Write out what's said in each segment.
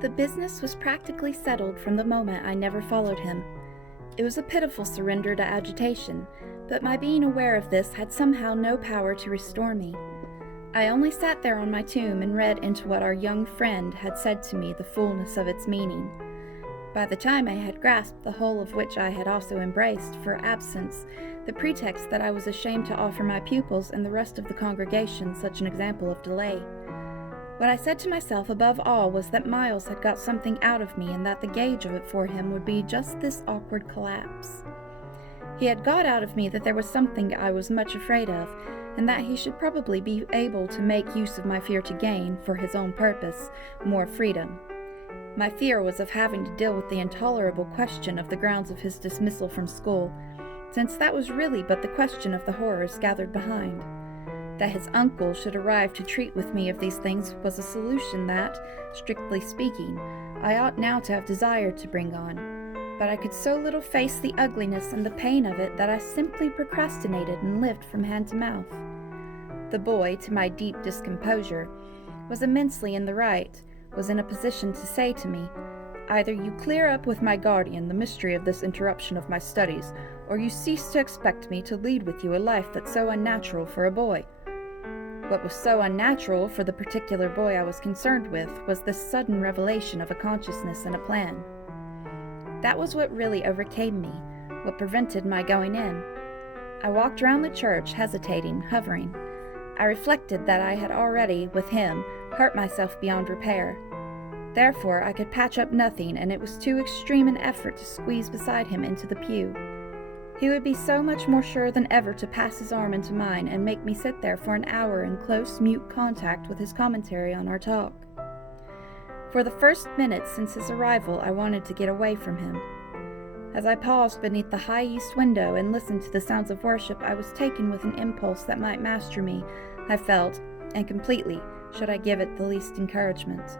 The business was practically settled from the moment I never followed him. It was a pitiful surrender to agitation, but my being aware of this had somehow no power to restore me. I only sat there on my tomb and read into what our young friend had said to me the fullness of its meaning. By the time I had grasped the whole of which I had also embraced, for absence, the pretext that I was ashamed to offer my pupils and the rest of the congregation such an example of delay. What I said to myself above all was that Miles had got something out of me and that the gauge of it for him would be just this awkward collapse. He had got out of me that there was something I was much afraid of, and that he should probably be able to make use of my fear to gain, for his own purpose, more freedom. My fear was of having to deal with the intolerable question of the grounds of his dismissal from school, since that was really but the question of the horrors gathered behind. That his uncle should arrive to treat with me of these things was a solution that, strictly speaking, I ought now to have desired to bring on, but I could so little face the ugliness and the pain of it that I simply procrastinated and lived from hand to mouth. The boy, to my deep discomposure, was immensely in the right, was in a position to say to me, "Either you clear up with my guardian the mystery of this interruption of my studies, or you cease to expect me to lead with you a life that's so unnatural for a boy." What was so unnatural for the particular boy I was concerned with was this sudden revelation of a consciousness and a plan. That was what really overcame me, what prevented my going in. I walked round the church, hesitating, hovering. I reflected that I had already, with him, hurt myself beyond repair. Therefore, I could patch up nothing, and it was too extreme an effort to squeeze beside him into the pew. He would be so much more sure than ever to pass his arm into mine and make me sit there for an hour in close, mute contact with his commentary on our talk. For the first minutes since his arrival, I wanted to get away from him. As I paused beneath the high east window and listened to the sounds of worship, I was taken with an impulse that might master me, I felt, and completely, should I give it the least encouragement.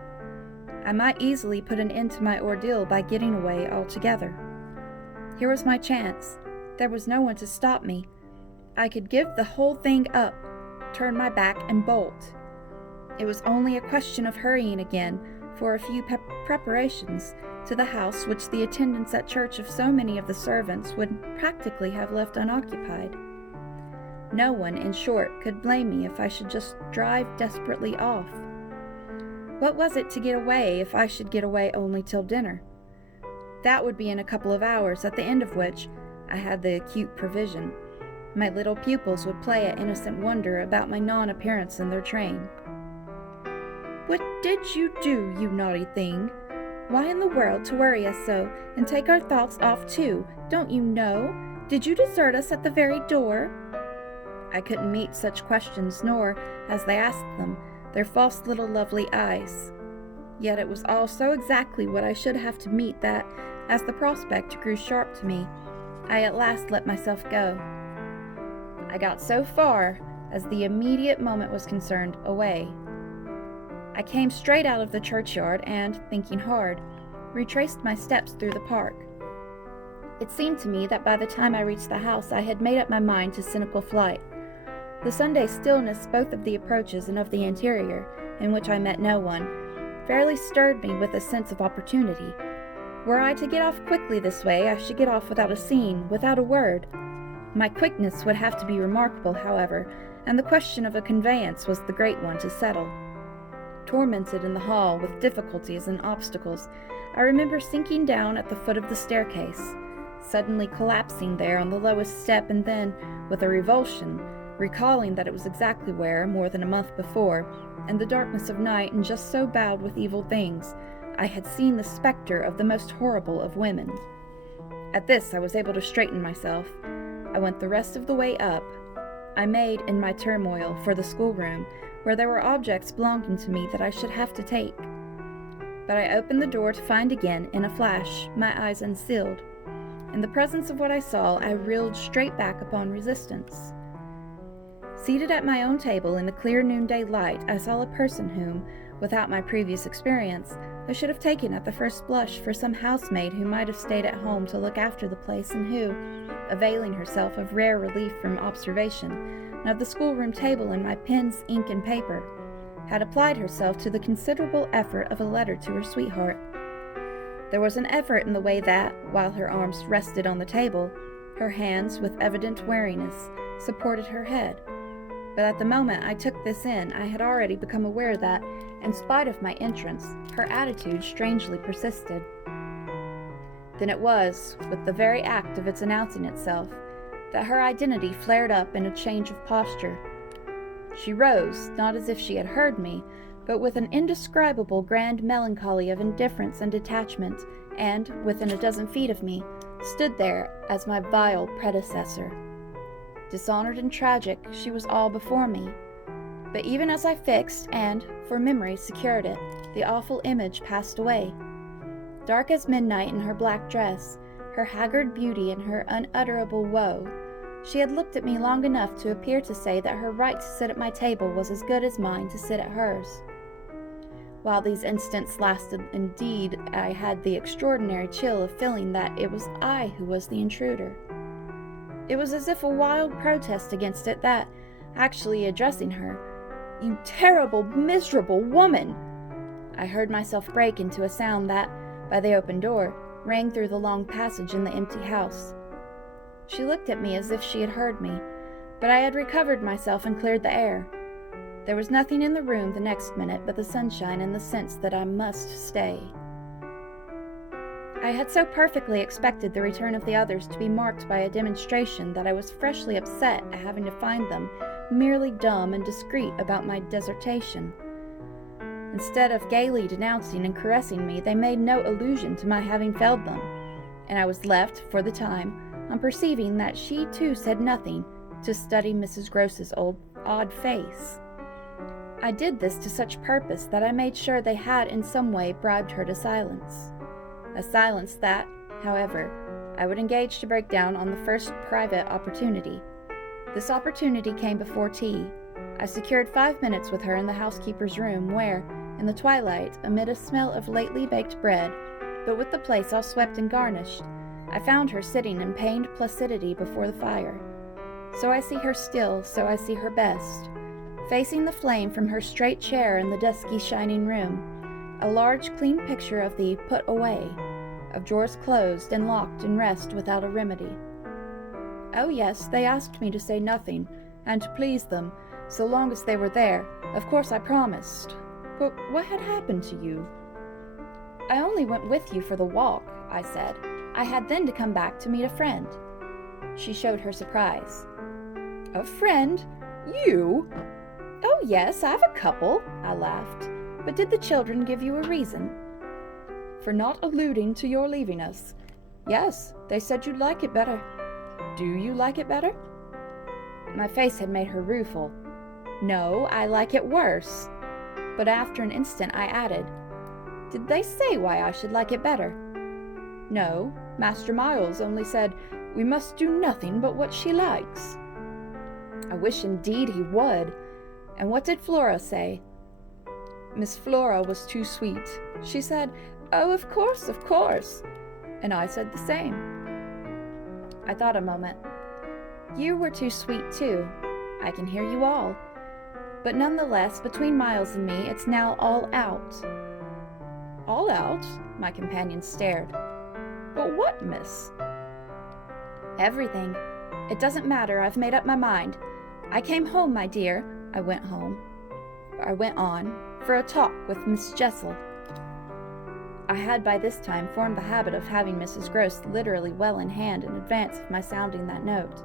I might easily put an end to my ordeal by getting away altogether. Here was my chance. There was no one to stop me. I could give the whole thing up, turn my back, and bolt. It was only a question of hurrying again, for a few preparations, to the house which the attendance at church of so many of the servants would practically have left unoccupied. No one, in short, could blame me if I should just drive desperately off. What was it to get away if I should get away only till dinner? That would be in a couple of hours, at the end of which I had the acute provision. My little pupils would play at innocent wonder about my non-appearance in their train. "What did you do, you naughty thing? Why in the world to worry us so, and take our thoughts off too? Don't you know? Did you desert us at the very door?" I couldn't meet such questions, nor, as they asked them, their false little lovely eyes. Yet it was all so exactly what I should have to meet that, as the prospect grew sharp to me, I at last let myself go. I got so far, as the immediate moment was concerned, away. I came straight out of the churchyard and, thinking hard, retraced my steps through the park. It seemed to me that by the time I reached the house I had made up my mind to cynical flight. The Sunday stillness both of the approaches and of the interior, in which I met no one, fairly stirred me with a sense of opportunity. Were I to get off quickly this way, I should get off without a scene, without a word. My quickness would have to be remarkable, however, and the question of a conveyance was the great one to settle. Tormented in the hall with difficulties and obstacles, I remember sinking down at the foot of the staircase, suddenly collapsing there on the lowest step, and then, with a revulsion, recalling that it was exactly where, more than a month before, in the darkness of night and just so bowed with evil things, I had seen the spectre of the most horrible of women. At this I was able to straighten myself. I went the rest of the way up. I made, in my turmoil, for the schoolroom, where there were objects belonging to me that I should have to take. But I opened the door to find again, in a flash, my eyes unsealed. In the presence of what I saw, I reeled straight back upon resistance. Seated at my own table in the clear noonday light, I saw a person whom, without my previous experience, I should have taken at the first blush for some housemaid who might have stayed at home to look after the place, and who, availing herself of rare relief from observation, and of the schoolroom table and my pens, ink, and paper, had applied herself to the considerable effort of a letter to her sweetheart. There was an effort in the way that, while her arms rested on the table, her hands, with evident weariness, supported her head. But at the moment I took this in, I had already become aware that, in spite of my entrance, her attitude strangely persisted. Then it was, with the very act of its announcing itself, that her identity flared up in a change of posture. She rose, not as if she had heard me, but with an indescribable grand melancholy of indifference and detachment, and, within a dozen feet of me, stood there as my vile predecessor. Dishonored and tragic, she was all before me. But even as I fixed and, for memory, secured it, the awful image passed away. Dark as midnight in her black dress, her haggard beauty and her unutterable woe, she had looked at me long enough to appear to say that her right to sit at my table was as good as mine to sit at hers. While these instants lasted, indeed, I had the extraordinary chill of feeling that it was I who was the intruder. It was as if a wild protest against it that, actually addressing her, "You terrible, miserable woman!" I heard myself break into a sound that, by the open door, rang through the long passage in the empty house. She looked at me as if she had heard me, but I had recovered myself and cleared the air. There was nothing in the room the next minute but the sunshine and the sense that I must stay. I had so perfectly expected the return of the others to be marked by a demonstration that I was freshly upset at having to find them merely dumb and discreet about my dissertation. Instead of gaily denouncing and caressing me, they made no allusion to my having failed them, and I was left, for the time, on perceiving that she too said nothing, to study Mrs. Gross's odd face. I did this to such purpose that I made sure they had in some way bribed her to silence. A silence that, however, I would engage to break down on the first private opportunity. This opportunity came before tea. I secured 5 minutes with her in the housekeeper's room, where, in the twilight, amid a smell of lately baked bread, but with the place all swept and garnished, I found her sitting in pained placidity before the fire. So I see her still, so I see her best, facing the flame from her straight chair in the dusky shining room, a large clean picture of the put away, of drawers closed and locked in rest without a remedy. Oh yes, they asked me to say nothing, and to please them, so long as they were there. Of course I promised. But what had happened to you? I only went with you for the walk, I said. I had then to come back to meet a friend. She showed her surprise. A friend? You? Oh yes, I have a couple, I laughed. But did the children give you a reason? For not alluding to your leaving us. Yes, they said you'd like it better. Do you like it better? My face had made her rueful. No, I like it worse. But after an instant I added, did they say why I should like it better? No, Master Miles only said, we must do nothing but what she likes. I wish indeed he would. And what did Flora say? Miss Flora was too sweet. She said, oh, of course, and I said the same. I thought a moment. You were too sweet too. I can hear you all. But nonetheless, between Miles and me, it's now all out. All out? My companion stared. But what, miss? Everything. It doesn't matter, I've made up my mind. I came home, my dear. I went on, for a talk with Miss Jessel. I had by this time formed the habit of having Mrs. Gross literally well in hand in advance of my sounding that note,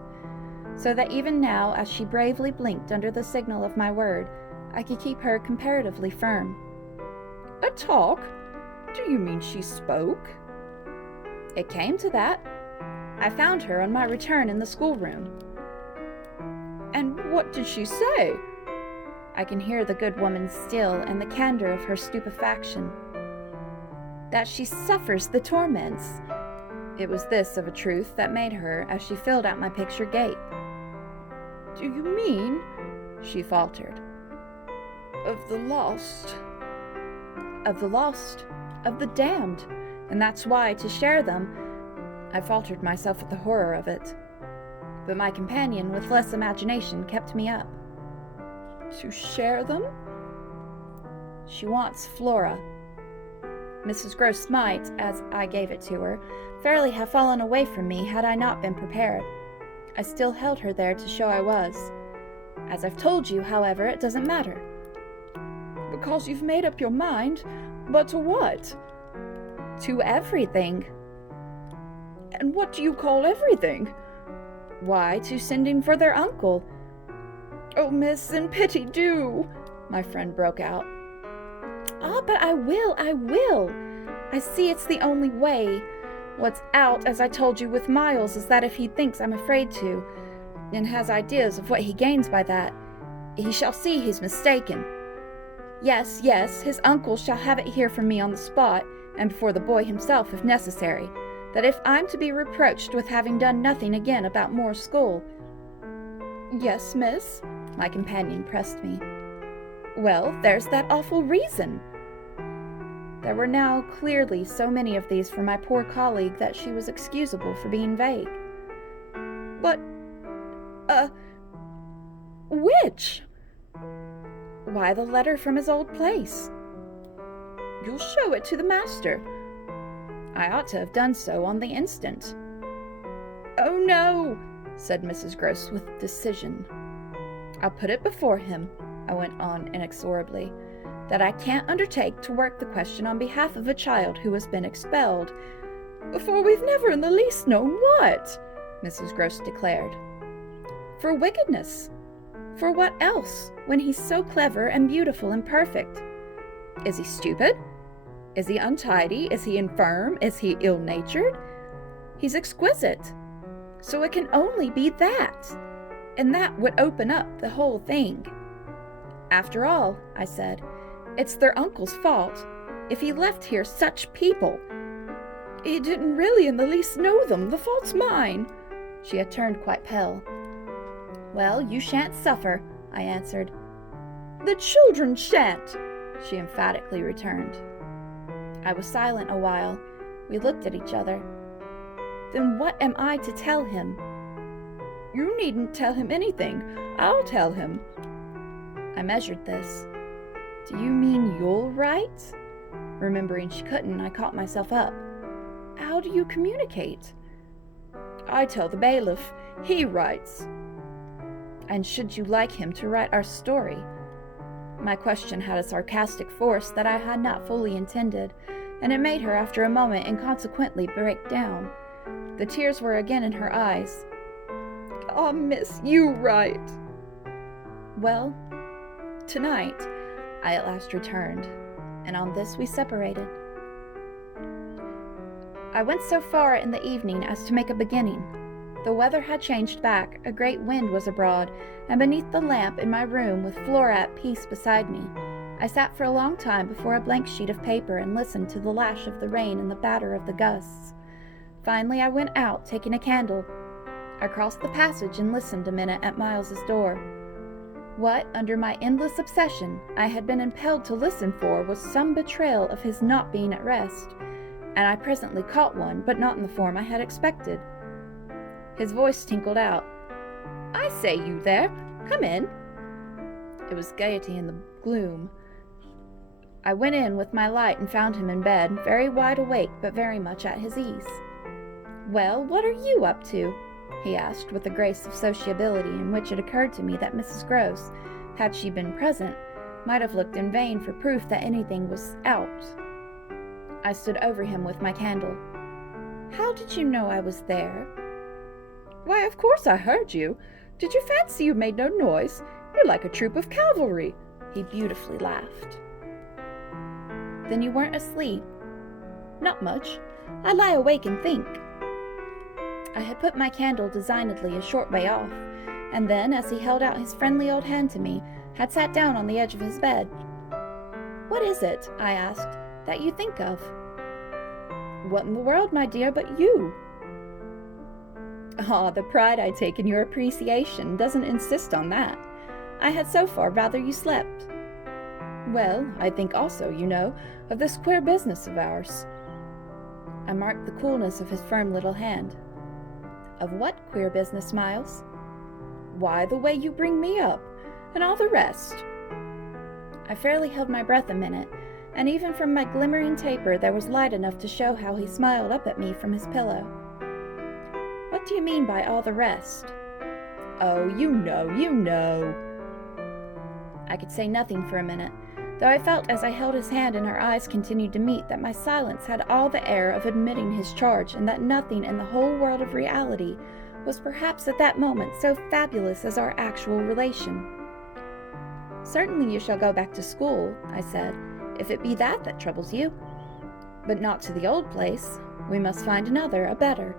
so that even now, as she bravely blinked under the signal of my word, I could keep her comparatively firm. A talk? Do you mean she spoke? It came to that. I found her on my return in the schoolroom. And what did she say? I can hear the good woman still, and the candor of her stupefaction. That she suffers the torments. It was this, of a truth, that made her, as she filled out my picture, gape. Do you mean, she faltered, of the lost? Of the lost, of the damned, and that's why, to share them, I faltered myself at the horror of it. But my companion, with less imagination, kept me up. To share them? She wants Flora." Mrs. Gross might, as I gave it to her, fairly have fallen away from me had I not been prepared. I still held her there to show I was. "As I've told you, however, it doesn't matter." "Because you've made up your mind? But to what?" "To everything." "And what do you call everything?" "Why, to sending for their uncle." "Oh, miss, in pity do," my friend broke out. "Ah, but I will. I see it's the only way. What's out, as I told you with Miles, is that if he thinks I'm afraid to, and has ideas of what he gains by that, he shall see he's mistaken. Yes, his uncle shall have it here from me on the spot, and before the boy himself if necessary, that if I'm to be reproached with having done nothing again about Moore's school—" "Yes, miss," my companion pressed me. "Well, there's that awful reason." There were now clearly so many of these for my poor colleague that she was excusable for being vague. "But, which?" "Why, the letter from his old place." "You'll show it to the master." "I ought to have done so on the instant." "Oh, no," said Mrs. Gross with decision. "I'll put it before him," I went on inexorably, "that I can't undertake to work the question on behalf of a child who has been expelled." "For we've never in the least known what," Mrs. Gross declared. "For wickedness. For what else, when he's so clever and beautiful and perfect? Is he stupid? Is he untidy? Is he infirm? Is he ill-natured? He's exquisite. So it can only be that, and that would open up the whole thing. After all," I said, "it's their uncle's fault. If he left here such people—" "He didn't really in the least know them. The fault's mine." She had turned quite pale. "Well, you shan't suffer," I answered. "The children shan't," she emphatically returned. I was silent a while. We looked at each other. "Then what am I to tell him?" "You needn't tell him anything. I'll tell him." I measured this. "Do you mean you'll write?" Remembering she couldn't, I caught myself up. "How do you communicate?" "I tell the bailiff. He writes." "And should you like him to write our story?" My question had a sarcastic force that I had not fully intended, and it made her after a moment inconsequently break down. The tears were again in her eyes. "Ah, miss, you write." "Well, tonight," I at last returned, and on this we separated. I went so far in the evening as to make a beginning. The weather had changed back, a great wind was abroad, and beneath the lamp in my room, with Flora at peace beside me, I sat for a long time before a blank sheet of paper and listened to the lash of the rain and the batter of the gusts. Finally I went out, taking a candle. I crossed the passage and listened a minute at Miles's door. What, under my endless obsession, I had been impelled to listen for was some betrayal of his not being at rest, and I presently caught one, but not in the form I had expected. His voice tinkled out. "I say, you there! Come in!" It was gaiety in the gloom. I went in with my light and found him in bed, very wide awake but very much at his ease. "Well, what are you up to?" he asked with a grace of sociability in which it occurred to me that Mrs. Gross, had she been present, might have looked in vain for proof that anything was out. I stood over him with my candle. "How did you know I was there?" "Why, of course I heard you. Did you fancy you made no noise? You're like a troop of cavalry." He beautifully laughed. "Then you weren't asleep?" "Not much. I lie awake and think." I had put my candle designedly a short way off, and then, as he held out his friendly old hand to me, had sat down on the edge of his bed. "What is it," I asked, "that you think of?" "What in the world, my dear, but you?" "Ah, the pride I take in your appreciation doesn't insist on that. I had so far rather you slept." "Well, I think also, you know, of this queer business of ours." I marked the coolness of his firm little hand. "Of what queer business, Miles?" "Why, the way you bring me up, and all the rest." I fairly held my breath a minute, and even from my glimmering taper there was light enough to show how he smiled up at me from his pillow. "What do you mean by all the rest?" "Oh, you know. I could say nothing for a minute, though I felt as I held his hand and our eyes continued to meet that my silence had all the air of admitting his charge, and that nothing in the whole world of reality was perhaps at that moment so fabulous as our actual relation. "Certainly you shall go back to school," I said, "if it be that troubles you. But not to the old place. We must find another, a better."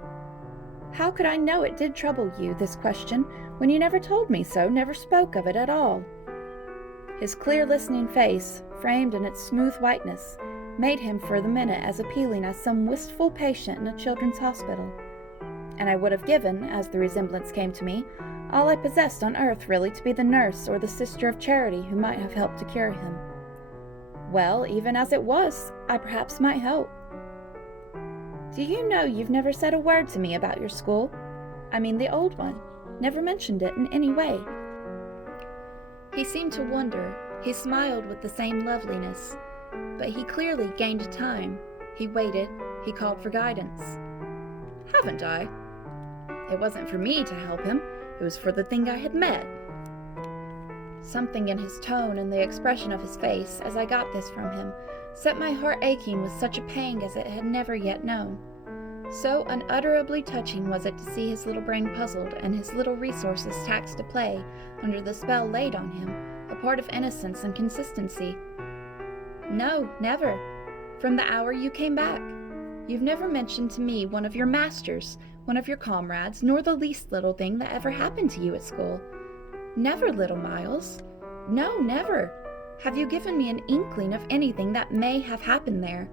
"How could I know it did trouble you, this question, when you never told me so, never spoke of it at all?" His clear listening face, framed in its smooth whiteness, made him for the minute as appealing as some wistful patient in a children's hospital. And I would have given, as the resemblance came to me, all I possessed on earth really to be the nurse or the sister of charity who might have helped to cure him. Well, even as it was, I perhaps might help. "Do you know you've never said a word to me about your school? I mean the old one. Never mentioned it in any way." He seemed to wonder. He smiled with the same loveliness. But he clearly gained time. He waited. He called for guidance. "Haven't I?" It wasn't for me to help him. It was for the thing I had met. Something in his tone and the expression of his face, as I got this from him, set my heart aching with such a pang as it had never yet known. So unutterably touching was it to see his little brain puzzled and his little resources taxed to play, under the spell laid on him, a part of innocence and consistency. "No, never. From the hour you came back. You've never mentioned to me one of your masters, one of your comrades, nor the least little thing that ever happened to you at school. Never, little Miles. No, never. Have you given me an inkling of anything that may have happened there?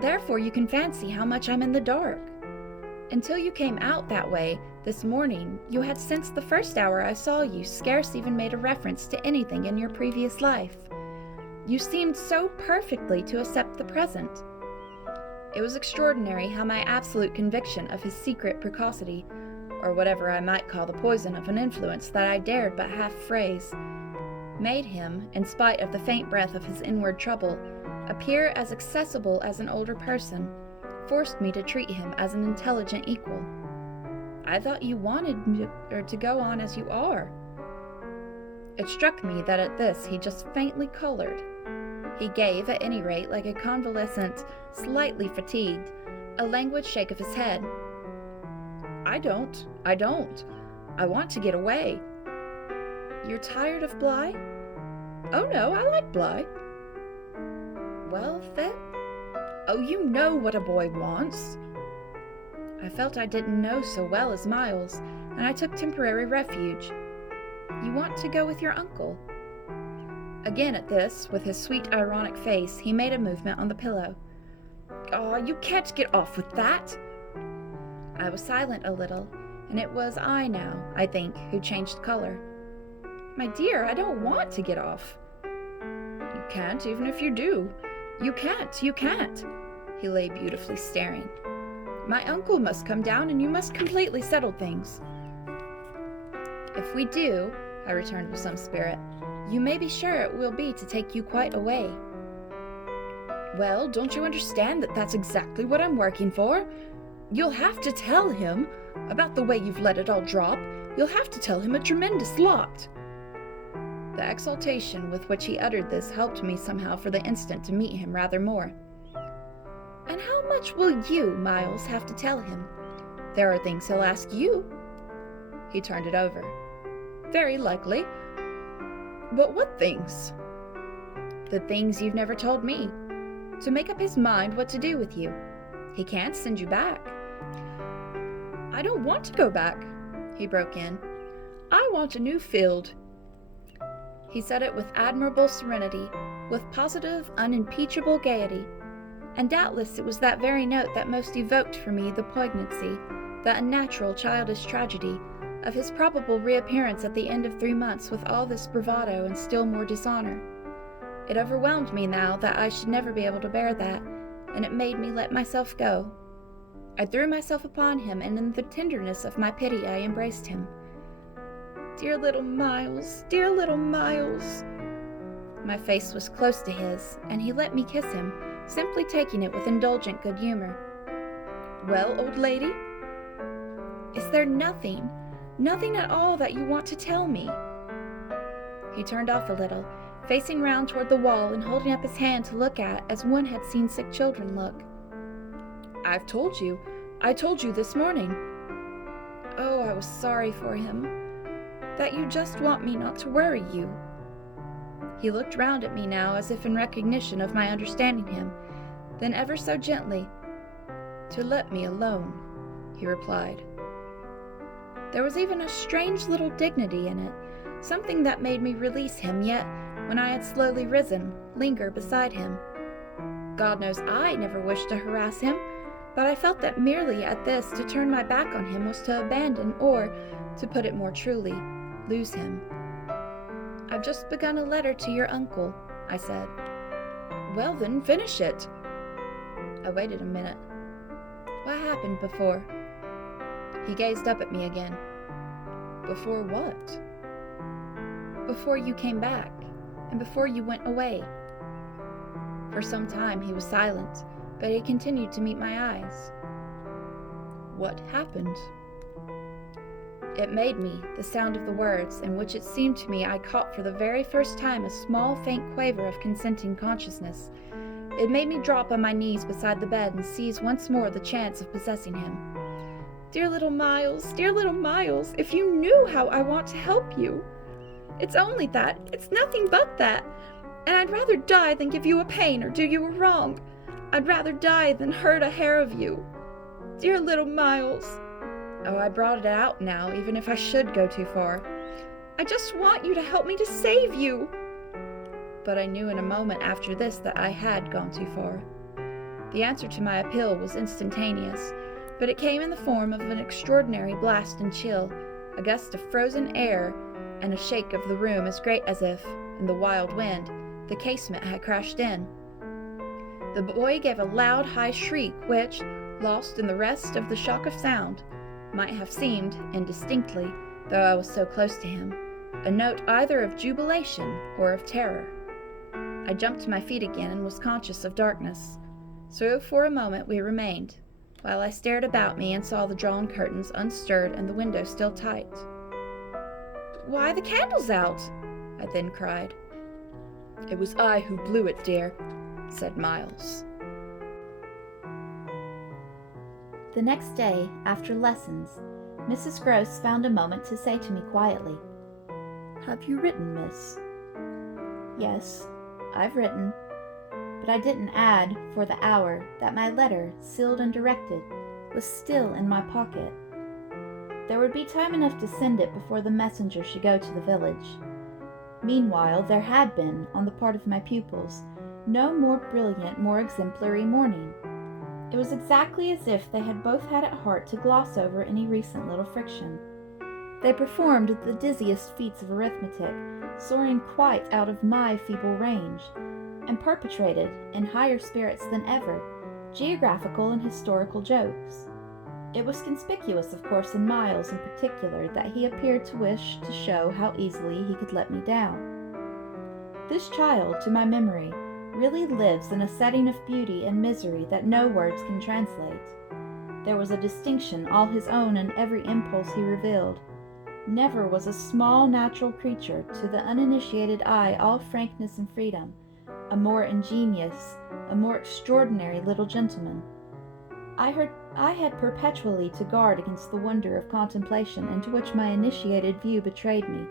Therefore you can fancy how much I'm in the dark. Until you came out that way this morning, you had since the first hour I saw you scarce even made a reference to anything in your previous life. You seemed so perfectly to accept the present. It was extraordinary how my absolute conviction of his secret precocity, or whatever I might call the poison of an influence that I dared but half phrase, made him, in spite of the faint breath of his inward trouble, appear as accessible as an older person, forced me to treat him as an intelligent equal. "I thought you wanted me to go on as you are." It struck me that at this he just faintly colored. He gave, at any rate, like a convalescent, slightly fatigued, a languid shake of his head. I don't. I want to get away." "You're tired of Bly?" "Oh no, I like Bly." "Well, then?" "Oh, you know what a boy wants." I felt I didn't know so well as Miles, and I took temporary refuge. "You want to go with your uncle?" Again at this, with his sweet ironic face, he made a movement on the pillow. "Oh, you can't get off with that." I was silent a little, and it was I now, I think, who changed color. "My dear, I don't want to get off." "You can't, even if you do. You can't. He lay beautifully staring. "My uncle must come down, and you must completely settle things." "If we do," I returned with some spirit, "you may be sure it will be to take you quite away." "Well, don't you understand that that's exactly what I'm working for? You'll have to tell him about the way you've let it all drop. You'll have to tell him a tremendous lot." The exultation with which he uttered this helped me somehow for the instant to meet him rather more. "And how much will you, Miles, have to tell him? There are things he'll ask you." He turned it over. "Very likely. But what things?" "The things you've never told me. To make up his mind what to do with you. He can't send you back." "I don't want to go back," he broke in. "I want a new field." He said it with admirable serenity, with positive, unimpeachable gaiety, and doubtless it was that very note that most evoked for me the poignancy, the unnatural childish tragedy, of his probable reappearance at the end of 3 months with all this bravado and still more dishonor. It overwhelmed me now that I should never be able to bear that, and it made me let myself go. I threw myself upon him, and in the tenderness of my pity I embraced him. "Dear little Miles, dear little Miles." My face was close to his, and he let me kiss him, simply taking it with indulgent good humor. Well, old lady? Is there nothing at all that you want to tell me? He turned off a little, facing round toward the wall and holding up his hand to look at as one had seen sick children look. I told you this morning. Oh, I was sorry for him. That you just want me not to worry you. He looked round at me now as if in recognition of my understanding him, then ever so gently, "To let me alone," he replied. There was even a strange little dignity in it, something that made me release him, yet, when I had slowly risen, linger beside him. God knows I never wished to harass him, but I felt that merely at this to turn my back on him was to abandon or, to put it more truly, lose him. "I've just begun a letter to your uncle," I said. Well then, finish it. I waited a minute. What happened before? He gazed up at me again. Before what? Before you came back, and before you went away. For some time he was silent, but he continued to meet my eyes. What happened? It made me, the sound of the words, in which it seemed to me I caught for the very first time a small faint quaver of consenting consciousness. It made me drop on my knees beside the bed and seize once more the chance of possessing him. Dear little Miles, if you knew how I want to help you. It's only that, it's nothing but that, and I'd rather die than give you a pain or do you a wrong. I'd rather die than hurt a hair of you. Dear little Miles. Oh, I brought it out now, even if I should go too far. I just want you to help me to save you. But I knew in a moment after this that I had gone too far. The answer to my appeal was instantaneous, but it came in the form of an extraordinary blast and chill, a gust of frozen air, and a shake of the room as great as if, in the wild wind, the casement had crashed in. The boy gave a loud, high shriek which, lost in the rest of the shock of sound, might have seemed, indistinctly, though I was so close to him, a note either of jubilation or of terror. I jumped to my feet again and was conscious of darkness. So for a moment we remained, while I stared about me and saw the drawn curtains unstirred and the window still tight. "Why, the candle's out!" I then cried. "It was I who blew it, dear," said Miles. The next day, after lessons, Mrs. Gross found a moment to say to me quietly, "Have you written, miss?" "Yes, I've written." But I didn't add, for the hour, that my letter, sealed and directed, was still in my pocket. There would be time enough to send it before the messenger should go to the village. Meanwhile, there had been, on the part of my pupils, no more brilliant, more exemplary morning. It was exactly as if they had both had at heart to gloss over any recent little friction. They performed the dizziest feats of arithmetic, soaring quite out of my feeble range, and perpetrated, in higher spirits than ever, geographical and historical jokes. It was conspicuous, of course, in Miles in particular, that he appeared to wish to show how easily he could let me down. This child, to my memory, really lives in a setting of beauty and misery that no words can translate. There was a distinction all his own in every impulse he revealed. Never was a small natural creature, to the uninitiated eye all frankness and freedom, a more ingenious, a more extraordinary little gentleman. I had perpetually to guard against the wonder of contemplation into which my initiated view betrayed me,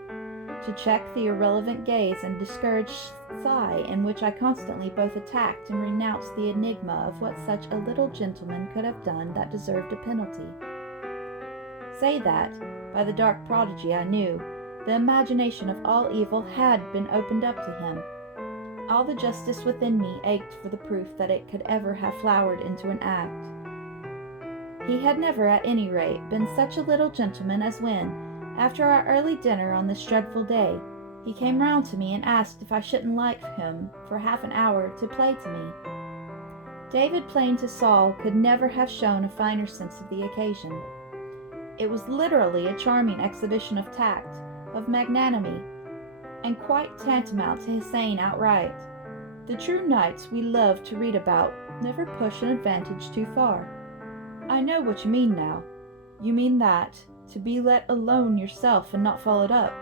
to check the irrelevant gaze and discouraged sigh in which I constantly both attacked and renounced the enigma of what such a little gentleman could have done that deserved a penalty. Say that, by the dark prodigy I knew, the imagination of all evil had been opened up to him. All the justice within me ached for the proof that it could ever have flowered into an act. He had never, at any rate, been such a little gentleman as when, after our early dinner on this dreadful day, he came round to me and asked if I shouldn't like him, for half an hour, to play to me. David playing to Saul could never have shown a finer sense of the occasion. It was literally a charming exhibition of tact, of magnanimity, and quite tantamount to his saying outright, "The true knights we love to read about never push an advantage too far." I know what you mean now. You mean that, to be let alone yourself and not followed up,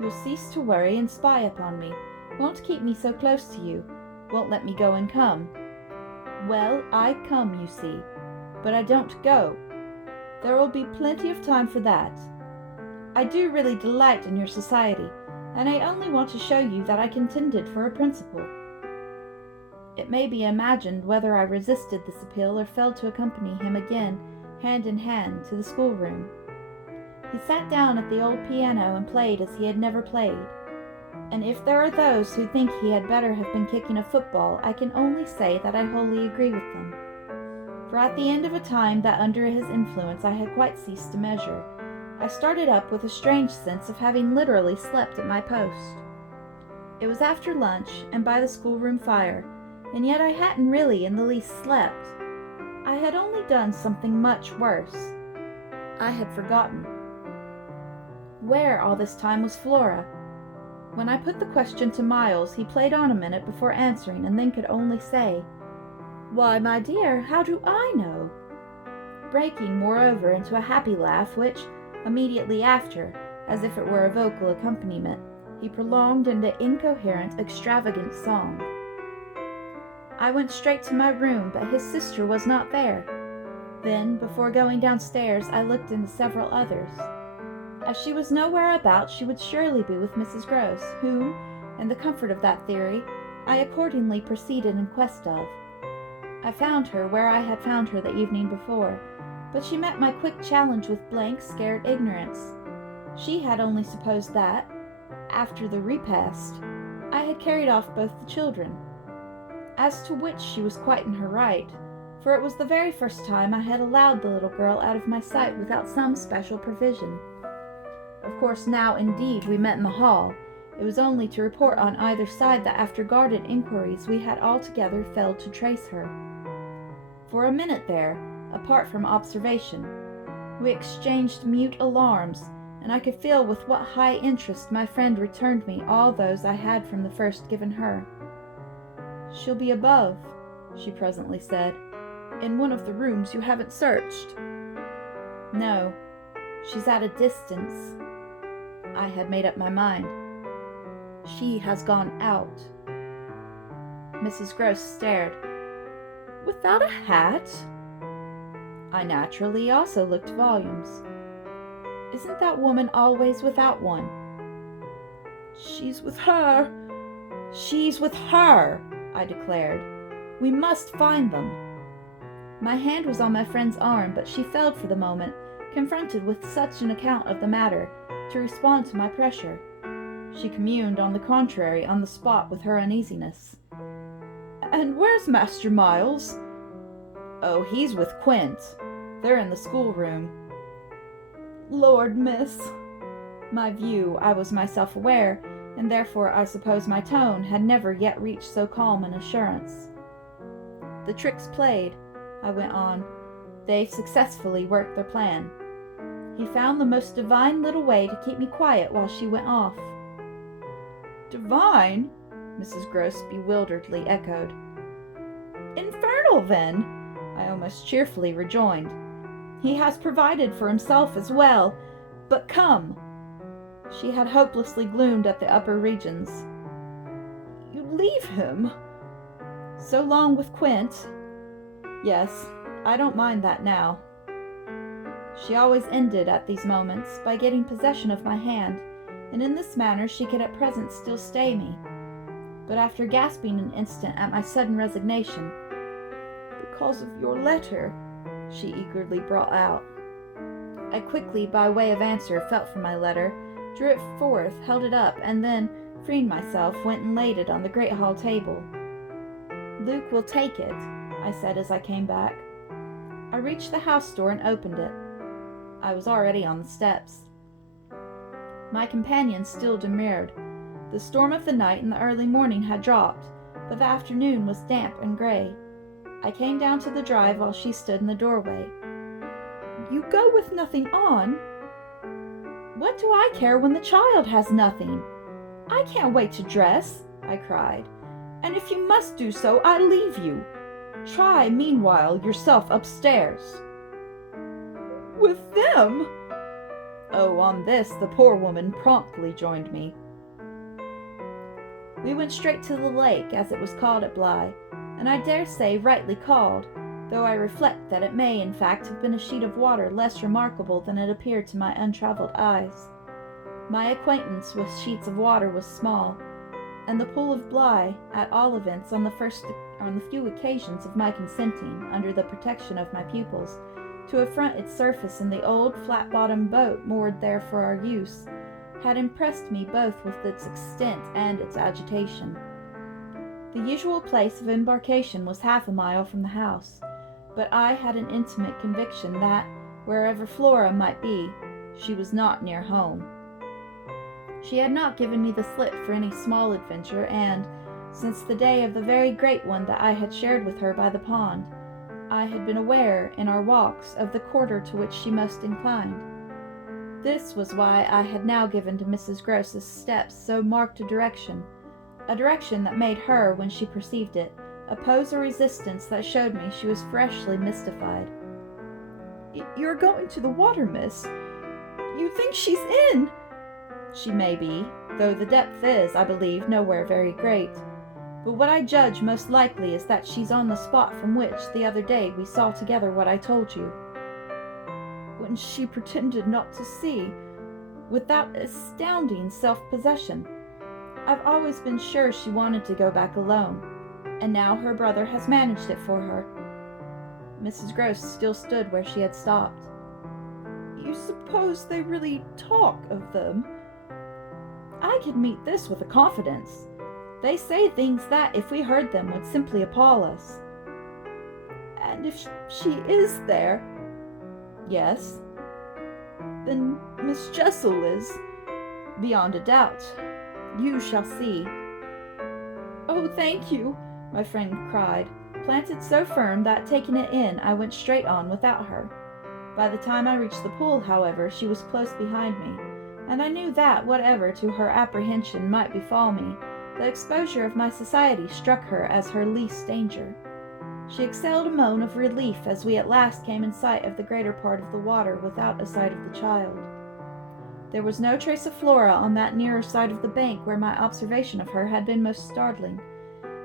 you'll cease to worry and spy upon me, won't keep me so close to you, won't let me go and come. Well, I come, you see, but I don't go. There will be plenty of time for that. I do really delight in your society, and I only want to show you that I contended for a principle. It may be imagined whether I resisted this appeal or failed to accompany him again, hand in hand, to the schoolroom. He sat down at the old piano and played as he had never played. And if there are those who think he had better have been kicking a football, I can only say that I wholly agree with them. For at the end of a time that under his influence I had quite ceased to measure, I started up with a strange sense of having literally slept at my post. It was after lunch, and by the schoolroom fire, and yet I hadn't really in the least slept. I had only done something much worse. I had forgotten. Where all this time was Flora? When I put the question to Miles, he played on a minute before answering, and then could only say, "Why, my dear, how do I know?" breaking, moreover, into a happy laugh, which, immediately after, as if it were a vocal accompaniment, he prolonged into incoherent, extravagant song. I went straight to my room, but his sister was not there. Then, before going downstairs, I looked into several others. As she was nowhere about, she would surely be with Mrs. Gross, whom, in the comfort of that theory, I accordingly proceeded in quest of. I found her where I had found her the evening before, but she met my quick challenge with blank, scared ignorance. She had only supposed that, after the repast, I had carried off both the children. As to which she was quite in her right, for it was the very first time I had allowed the little girl out of my sight without some special provision. Of course, now indeed we met in the hall. It was only to report on either side that after guarded inquiries we had altogether failed to trace her. For a minute there, apart from observation, we exchanged mute alarms, and I could feel with what high interest my friend returned me all those I had from the first given her. "She'll be above," she presently said, "in one of the rooms you haven't searched." "No, she's at a distance." I had made up my mind. "She has gone out." Mrs. Gross stared. "Without a hat?" I naturally also looked volumes. "Isn't that woman always without one?" "She's with her." "She's with her," I declared. "We must find them." My hand was on my friend's arm, but she failed for the moment, confronted with such an account of the matter, to respond to my pressure. She communed, on the contrary, on the spot with her uneasiness. "And where's Master Miles?" "Oh, he's with Quint. They're in the schoolroom." "Lord, miss." My view, I was myself aware, and therefore I suppose my tone had never yet reached so calm an assurance. "The trick's played," I went on. "They've successfully worked their plan. He found the most divine little way to keep me quiet while she went off." "Divine?" Mrs. Gross bewilderedly echoed. "Infernal, then," I almost cheerfully rejoined. "He has provided for himself as well. But come." She had hopelessly gloomed at the upper regions. "You leave him?" "So long with Quint." "Yes, I don't mind that now." She always ended at these moments by getting possession of my hand, and in this manner she could at present still stay me. But after gasping an instant at my sudden resignation, "Because of your letter," she eagerly brought out. I quickly, by way of answer, felt for my letter, drew it forth, held it up, and then, freeing myself, went and laid it on the great hall table. "Luke will take it," I said as I came back. I reached the house door and opened it. I was already on the steps. My companion still demurred. The storm of the night and the early morning had dropped, but the afternoon was damp and gray. I came down to the drive while she stood in the doorway. "You go with nothing on?" "What do I care when the child has nothing?" I can't wait to dress, I cried. And if you must do so, I leave you. Try, meanwhile, yourself upstairs. With them? Oh, on this, the poor woman promptly joined me. We went straight to the lake, as it was called at Bly, and I dare say rightly called, though I reflect that it may, in fact, have been a sheet of water less remarkable than it appeared to my untravelled eyes. My acquaintance with sheets of water was small, and the pool of Bly, at all events on the few occasions of my consenting, under the protection of my pupils, to affront its surface in the old flat-bottomed boat moored there for our use, had impressed me both with its extent and its agitation. The usual place of embarkation was half a mile from the house, but I had an intimate conviction that, wherever Flora might be, she was not near home. She had not given me the slip for any small adventure, and, since the day of the very great one that I had shared with her by the pond, I had been aware, in our walks, of the quarter to which she most inclined. This was why I had now given to Mrs. Groce's steps so marked a direction that made her, when she perceived it, oppose a resistance that showed me she was freshly mystified. "You're going to the water, miss? You think she's in?" "She may be, though the depth is, I believe, nowhere very great. But what I judge most likely is that she's on the spot from which, the other day, we saw together what I told you." "When she pretended not to see, with that astounding self-possession. I've always been sure she wanted to go back alone, and now her brother has managed it for her." Mrs. Groce still stood where she had stopped. "You suppose they really talk of them?" "I could meet this with a confidence. They say things that, if we heard them, would simply appall us." "And if she is there?" "Yes." "Then Miss Jessel is?" "Beyond a doubt. You shall see." "Oh, thank you," my friend cried, planted so firm that, taking it in, I went straight on without her. By the time I reached the pool, however, she was close behind me, and I knew that, whatever to her apprehension might befall me, the exposure of my society struck her as her least danger. She exhaled a moan of relief as we at last came in sight of the greater part of the water without a sight of the child. There was no trace of Flora on that nearer side of the bank where my observation of her had been most startling,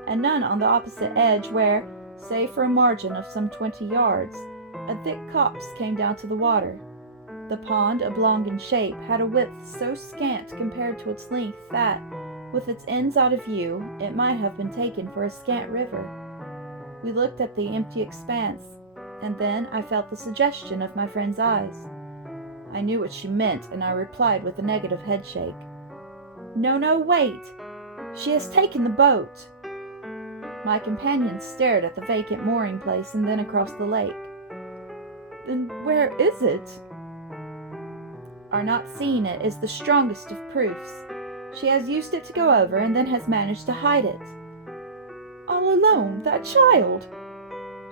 and none on the opposite edge where, save for a margin of some 20 yards, a thick copse came down to the water. The pond, oblong in shape, had a width so scant compared to its length that, with its ends out of view, it might have been taken for a scant river. We looked at the empty expanse, and then I felt the suggestion of my friend's eyes. I knew what she meant, and I replied with a negative headshake. No, wait! She has taken the boat!" My companion stared at the vacant mooring place and then across the lake. "Then where is it?" "Our not seeing it is the strongest of proofs. She has used it to go over, and then has managed to hide it." "All alone, that child?"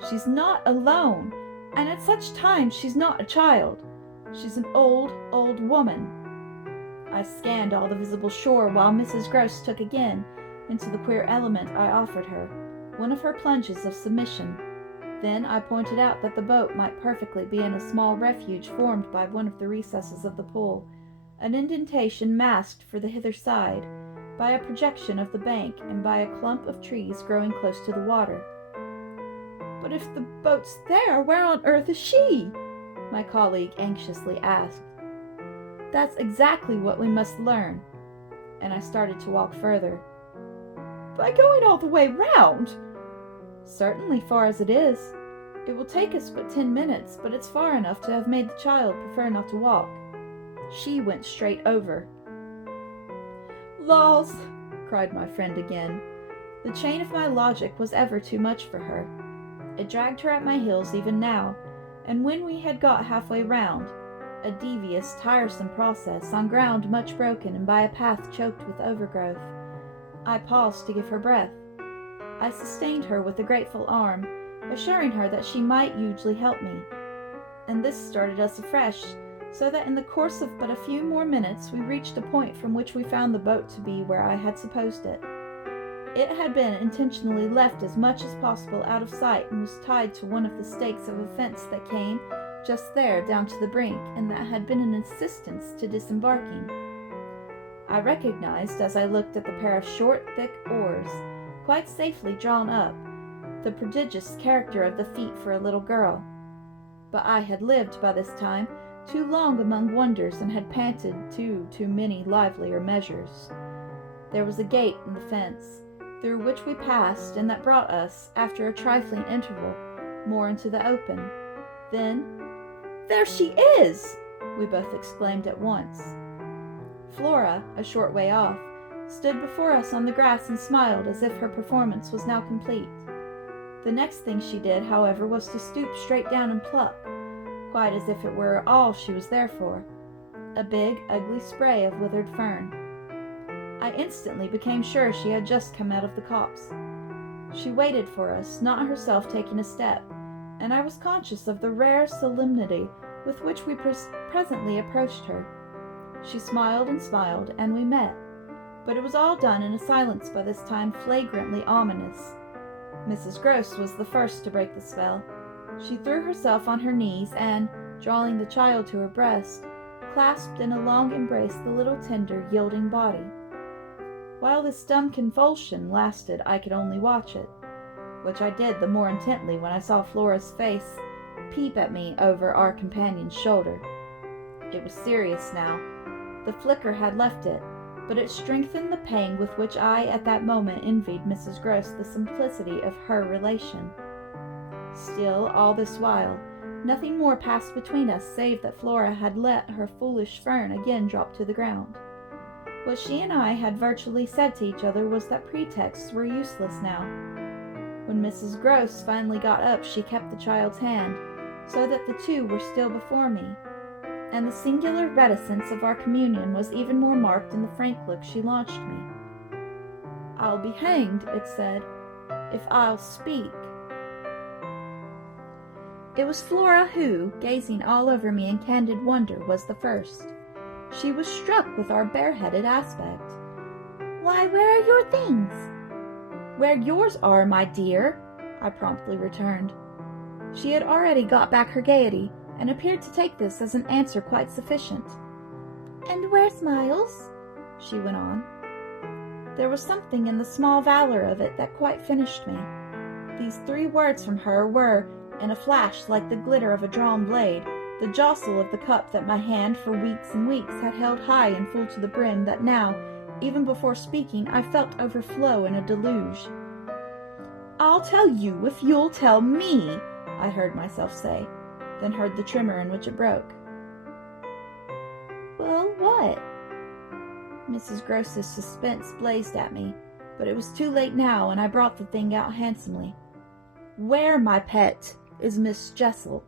"She's not alone, and at such times she's not a child. She's an old woman." I scanned all the visible shore while Mrs. Groce took again, into the queer element I offered her, one of her plunges of submission. Then I pointed out that the boat might perfectly be in a small refuge formed by one of the recesses of the pool, an indentation masked for the hither side by a projection of the bank and by a clump of trees growing close to the water. "But if the boat's there, where on earth is she?" my colleague anxiously asked. "That's exactly what we must learn," and I started to walk further. "By going all the way round?" "Certainly, far as it is. It will take us but 10 minutes, but it's far enough to have made the child prefer not to walk. She went straight over." "Laws!" cried my friend again. The chain of my logic was ever too much for her. It dragged her at my heels even now, and when we had got halfway round, a devious, tiresome process, on ground much broken and by a path choked with overgrowth, I paused to give her breath. I sustained her with a grateful arm, assuring her that she might hugely help me, and this started us afresh, so that in the course of but a few more minutes we reached a point from which we found the boat to be where I had supposed it. It had been intentionally left as much as possible out of sight and was tied to one of the stakes of a fence that came just there down to the brink, and that had been an assistance to disembarking. I recognized, as I looked at the pair of short, thick oars, quite safely drawn up, the prodigious character of the feat for a little girl. But I had lived by this time too long among wonders, and had panted too many livelier measures. There was a gate in the fence, through which we passed, and that brought us, after a trifling interval, more into the open. Then, "There she is!" we both exclaimed at once. Flora, a short way off, stood before us on the grass and smiled as if her performance was now complete. The next thing she did, however, was to stoop straight down and pluck, quite as if it were all she was there for, a big, ugly spray of withered fern. I instantly became sure she had just come out of the copse. She waited for us, not herself taking a step, and I was conscious of the rare solemnity with which we presently approached her. She smiled and smiled, and we met, but it was all done in a silence by this time flagrantly ominous. Mrs. Gross was the first to break the spell. She threw herself on her knees, and, drawing the child to her breast, clasped in a long embrace the little tender, yielding body. While this dumb convulsion lasted, I could only watch it, which I did the more intently when I saw Flora's face peep at me over our companion's shoulder. It was serious now. The flicker had left it, but it strengthened the pang with which I at that moment envied Mrs. Gross the simplicity of her relation. Still, all this while, nothing more passed between us save that Flora had let her foolish fern again drop to the ground. What she and I had virtually said to each other was that pretexts were useless now. When Mrs. Gross finally got up, she kept the child's hand, so that the two were still before me, and the singular reticence of our communion was even more marked in the frank look she launched me. "I'll be hanged," it said, "if I'll speak." It was Flora who, gazing all over me in candid wonder, was the first. She was struck with our bareheaded aspect. "Why, where are your things?" "Where yours are, my dear," I promptly returned. She had already got back her gaiety, and appeared to take this as an answer quite sufficient. "And where's Miles?" she went on. There was something in the small valor of it that quite finished me. These 3 words from her were, in a flash like the glitter of a drawn blade, the jostle of the cup that my hand for weeks and weeks had held high and full to the brim, that now, even before speaking, I felt overflow in a deluge. "I'll tell you if you'll tell me," I heard myself say, then heard the tremor in which it broke. "Well, what?" Mrs. Gross's suspense blazed at me, but it was too late now, and I brought the thing out handsomely. "Where, my pet, is Miss Jessel?"